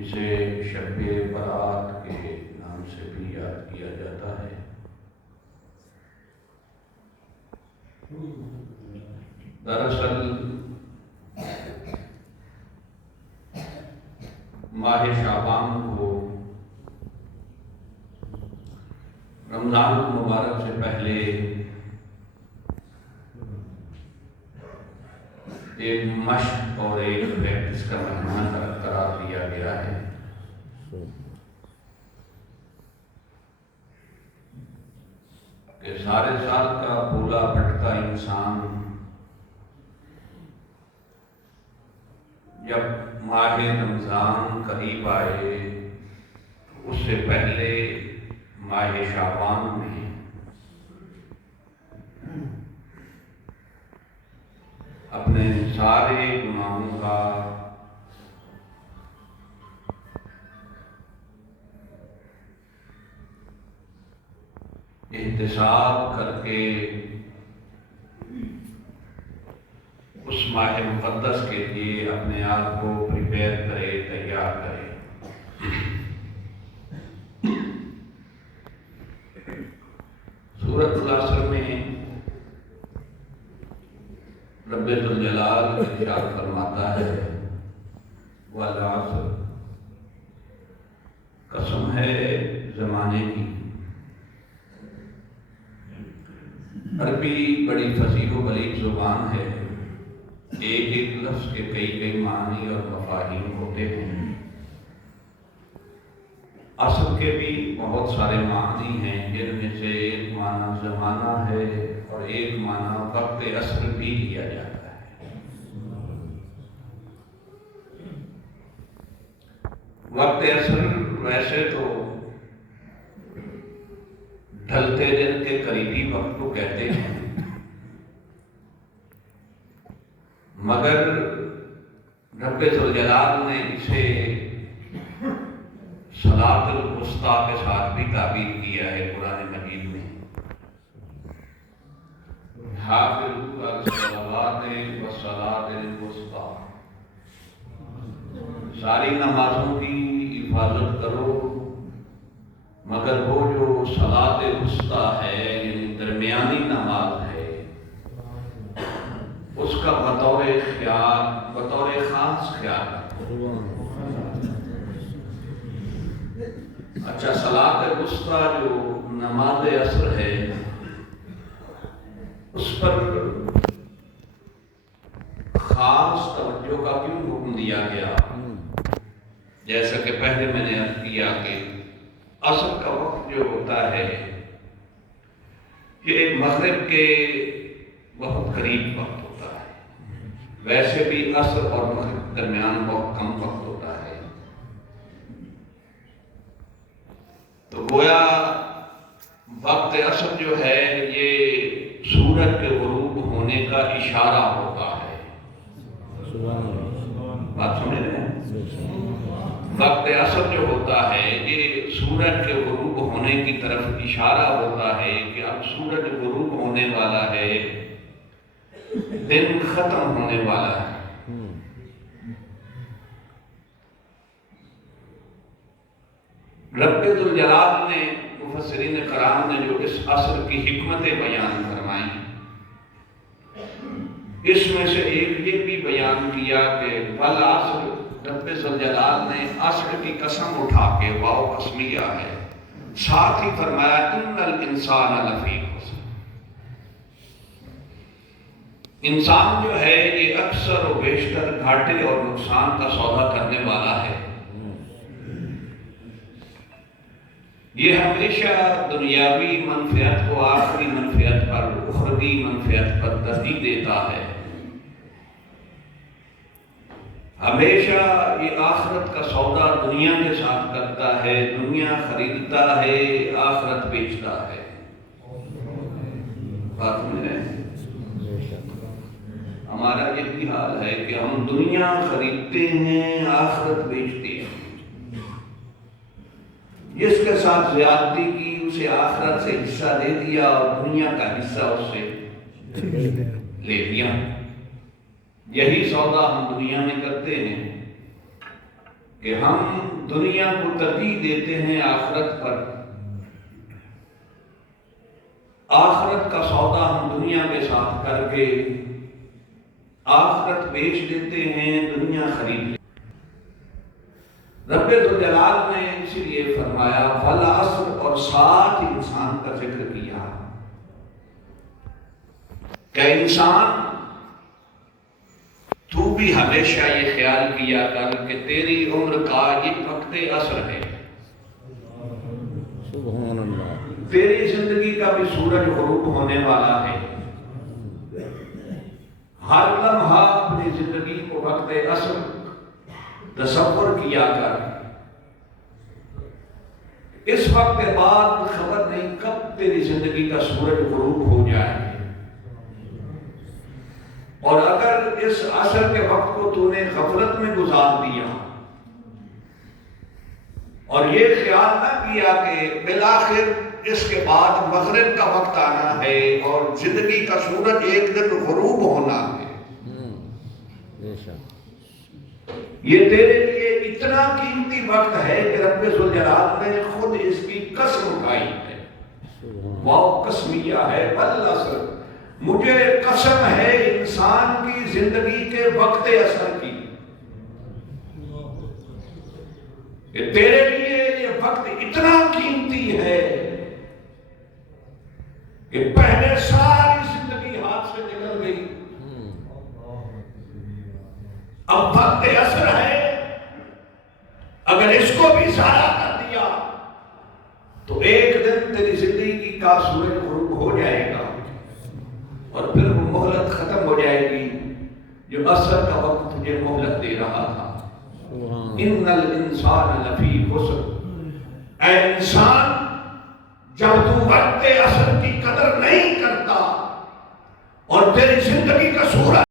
اسے شب برات کے نام سے بھی یاد کیا جاتا ہے۔ دراصل ماہ شعبان کو رمضان المبارک سے پہلے ایک مشق اور ایک پریکٹس کا مہینہ قرار دیا گیا ہے۔ کہ سارے سال کا بھولا بھٹکا انسان جب ماہ رمضان قریب آئے تو اس سے پہلے ماہ شعبان میں اپنے سارے گناہوں کا احتساب کر کے اس ماہ مقدس کے لیے اپنے آپ کو پریپیئر کرے، تیار کرے۔ سورۃ العصر میں رب ذوالجلال ارشاد فرماتا ہے والعصر، قسم ہے زمانے کی۔ عربی بڑی فصیح و بلیغ زبان ہے، ایک ایک لفظ کے کئی معنی اور مفاہیم ہوتے ہیں۔ عصر کے بھی بہت سارے معنی ہیں، جن میں سے ایک معنی زمانہ ہے اور ایک معنی وقت عصر بھی لیا جاتا ہے۔ وقت عصر ویسے تو ڈھلتے دن کے قریبی وقت کو کہتے ہیں، مگر رب ذوالجلال نے اسے صلاۃ الوسطیٰ کے ساتھ بھی تعبیر کیا ہے قرآن مجید میں۔ حافظوا علی الصلوات والصلاۃ الوسطیٰ، ساری نمازوں کی حفاظت کرو مگر وہ جو صلاۃ الوسطیٰ ہے یعنی درمیانی نماز ہے اس کا بطور خاص خیال رکھو۔ اچھا، صلاۃ الوسطیٰ جو نماز عصر ہے اس پر خاص توجہ کا کیوں حکم دیا گیا؟ جیسا کہ پہلے میں نے عرض کیا کہ عصر کا وقت جو ہوتا ہے یہ مغرب کے بہت قریب وقت ہوتا ہے۔ ویسے بھی عصر اور مغرب درمیان بہت کم وقت ہوتا ہے، تو گویا وقت عصر جو ہے یہ سورج کے غروب ہونے کا اشارہ ہوتا ہے۔ بات سمجھ رہے ہیں؟ وقت عصر جو ہوتا ہے یہ سورج کے غروب ہونے کی طرف اشارہ ہوتا ہے کہ اب سورج غروب ہونے والا ہے، دن ختم ہونے والا ہے۔ رب ذوالجلال نے، مفسرین کرام نے جو اس عصر کی حکمتیں بیان فرمائیں، اس میں سے ایک یہ بھی بیان کیا کہ والعصر، رب ذوالجلال نے عصر کی قسم اٹھا کے، واو قسمیہ ہے، ساتھ ہی فرمایا ان الانسان لفی خسر۔ انسان جو ہے یہ اکثر و بیشتر گھاٹے اور نقصان کا سودا کرنے والا ہے۔ یہ ہمیشہ دنیاوی منفعت کو آخری منفعت پر، اخروی منفعت پر ترجیح دیتا ہے۔ ہمیشہ یہ آخرت کا سودا دنیا کے ساتھ کرتا ہے، دنیا خریدتا ہے، آخرت بیچتا ہے۔ بات سمجھ رہے ہیں؟ ہمارا یہی حال ہے کہ ہم دنیا خریدتے ہیں، آخرت بیچتے ہیں۔ جس کے ساتھ زیادتی کی اسے آخرت سے حصہ دے دیا اور دنیا کا حصہ اس سے لے لیا۔ یہی سودا ہم دنیا میں کرتے ہیں کہ ہم دنیا کو ترجیح دیتے ہیں آخرت پر، آخرت کا سودا ہم دنیا کے ساتھ کر کے آخرت بیچ دیتے ہیں، دنیا خرید لیتے ہیں۔ رب ذوالجلال نے اسی لیے فرمایا والعصر، اور ساتھ انسان کا ذکر کیا کہ انسان تو بھی ہمیشہ یہ خیال کیا کر کہ تیری عمر کا یہ وقت عصر ہے، سبحان اللہ، تیری زندگی کا بھی سورج غروب ہونے والا ہے۔ ہر لمحہ اپنی زندگی کو وقت عصر تصور کیا کر، اس وقت کے بعد خبر نہیں کب تیری زندگی کا سورج غروب ہو جائے، اور اگر اس عصر کے وقت کو تو نے غفلت میں گزار دیا اور یہ خیال نہ کیا کہ بالآخر اس کے بعد مغرب کا وقت آنا ہے اور زندگی کا سورج ایک دن غروب ہونا ہے، یہ تیرے لیے اتنا قیمتی وقت ہے کہ رب ذوالجلال نے خود اس کی قسم کھائی ہے، واو قسمیہ ہے، والعصر، مجھے قسم ہے انسان کی زندگی کے وقت عصر کی، کہ تیرے لیے یہ وقت اتنا قیمتی ہے کہ پہلے ساری زندگی ہاتھ سے نکل گئی، اب وقت عصر ہے، اگر اس کو بھی ضائع کر دیا تو ایک دن تیری زندگی کا سورج غروب ہو جائے گا اور پھر وہ مہلت ختم ہو جائے گی جو عصر کا وقت تجھے مہلت دے رہا تھا۔ ان الانسان لفی خسر، اے انسان جب تو وقت عصر کی قدر نہیں کرتا اور تیری زندگی کا سورج